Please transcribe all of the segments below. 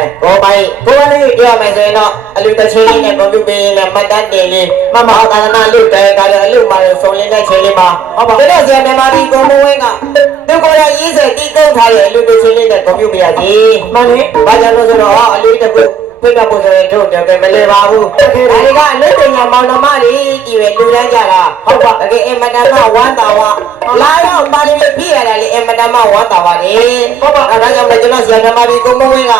အဲဘောပိုင်ကိုကလေးပြောမယ်ဆိုရင်တော့အလူတစ်ချင်းလေးနဲ့ကွန်ပျူတာလေးနဲ့မှတ်တမ်းတင်လေးမမသာသနာလူတဲကလည်းအလူမှလည်းစုံလင်းတဲ့ချင်းလေးမှာဟုတ်ပါဒါတော့ဆရာမြန်မာပြည်ကိုမဝင်းကသူကိုယ်တိုင်ရေးစေတီးကုန်းထားတဲ့အလူတစ်ချင်းလေးနဲ့ကွန်ပျူတာကြီးမှန်လေဘာကြောင့်လို့ဆိုတော့အလူတစ်ခုပြိကဖို့ဆိုရင်တို့တယ်မလဲပါဘူးဒါတွေကအလူပညာမောင်နှမတွေကြည်ပဲလူတန်းကြတာဟုတ်ပါတကယ်အင်မတန်မှဝမ်းသာဝလာရောက်ပါလိမ့်ပြည့်ရတယ်လေအင်မတန်မှဝမ်းသာပါတယ်ဟုတ်ပါအဲဒါကြောင့်လည်းကျွန်တော်ဆရာမြန်မာပြည်ကိုမဝင်းက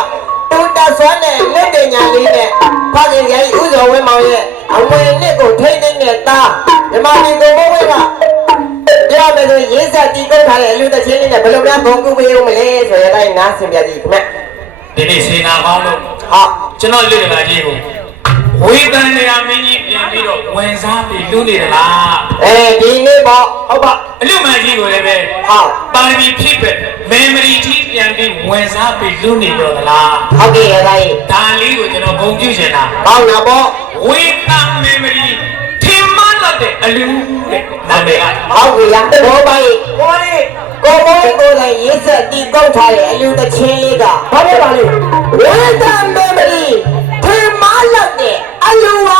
တူတဆွမ်းတဲ့လက်ပညာလေးနဲ့ဖခင်ကြီးဥဇော်ဝင်းမောင်ရဲ့အဝယ်နှစ်ကိုထိမ့်သိမ့်တဲ့သားမြမပြည်ကိုမဝင်းကပြောမယ်ဆိုရေးဆက်တီးကုတ်ထားတဲ့အလူတချင်းလေးနဲ့ဘယ်လိုများဘုံကူပေးဦးမလဲဆိုရတဲ့အနားဆင်ပြကြည့်ခင်ဗျဒီနေ့စေနာကောင်းလို့ဟာကျွန်တော်လူတကာကြီးကို ဝေတန်နေရာမင်းကြီးပြန်ပြီးတော့ဝင်စားပြီးလူနေတယ်လားအဲဒီနေ့ပေါ့ဟုတ်ပါအလူမကြီးကိုလည်းပဲဟာပါရမီဖြစ်ပဲမေမရီကြီးပြန်ပြီးဝင်စားပြီးလူနေတော့သလားဟုတ်ကဲ့ရတိုင်းဒါလေးကိုကျွန်တော်ဂုဏ်ပြုချင်တာကောင်းတာပေါ့ဝေတန်မေမရီထင်မှတ်လို့တဲ့အလူတဲ့နာမည်ကဟုတ်ကဲ့ရဘောပိုင်ကိုလေးကိုမိုးကိုလည်းရေးဆက်တီးကုတ်ထားတဲ့အလူတချင်းလေးကဘာလဲပါလဲဝေဒံမေမီထင်မလောက် တဲ့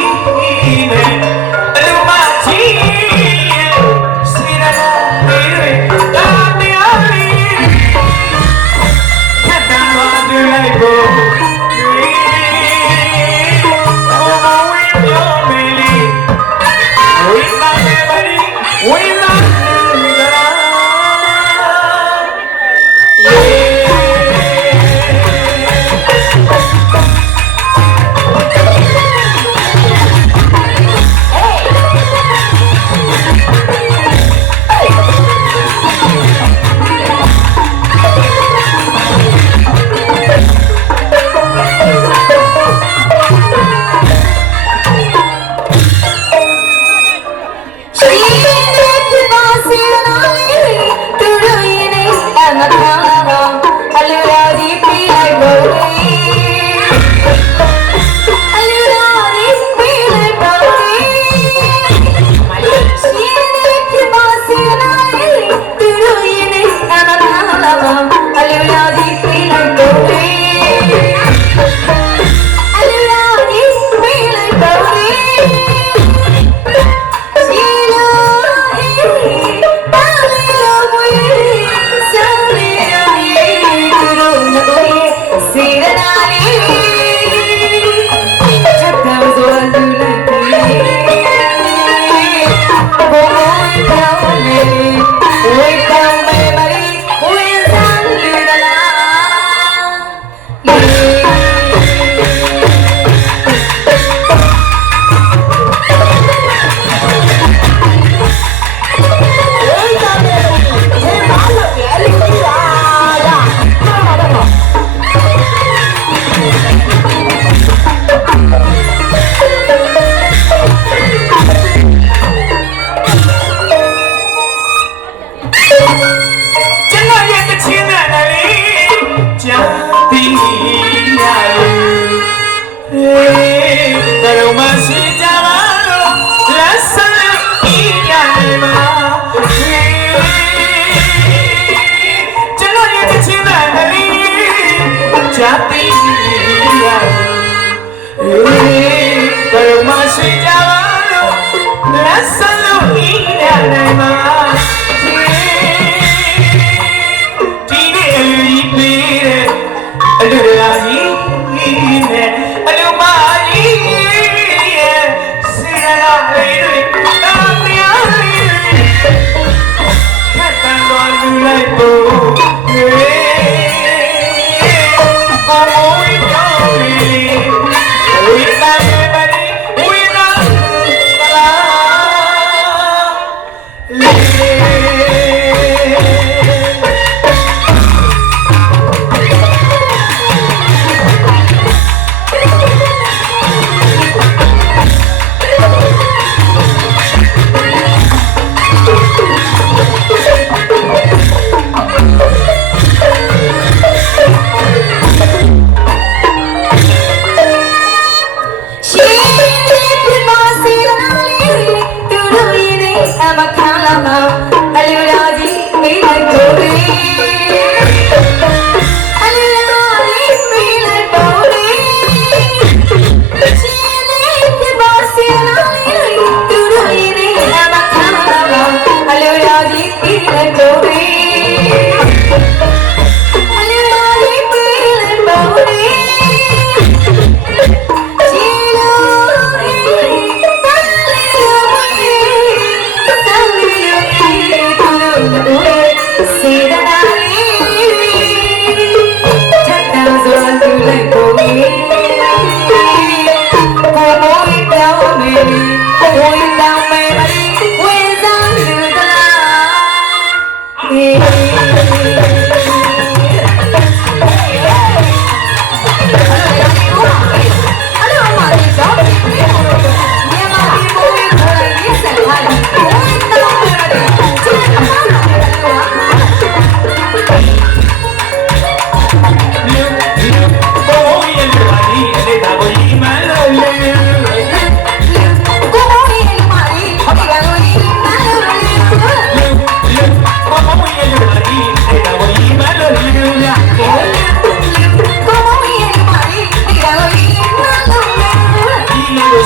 မ်း Mas se calando, nessa lua, na irmã.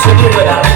ဒီလေးကို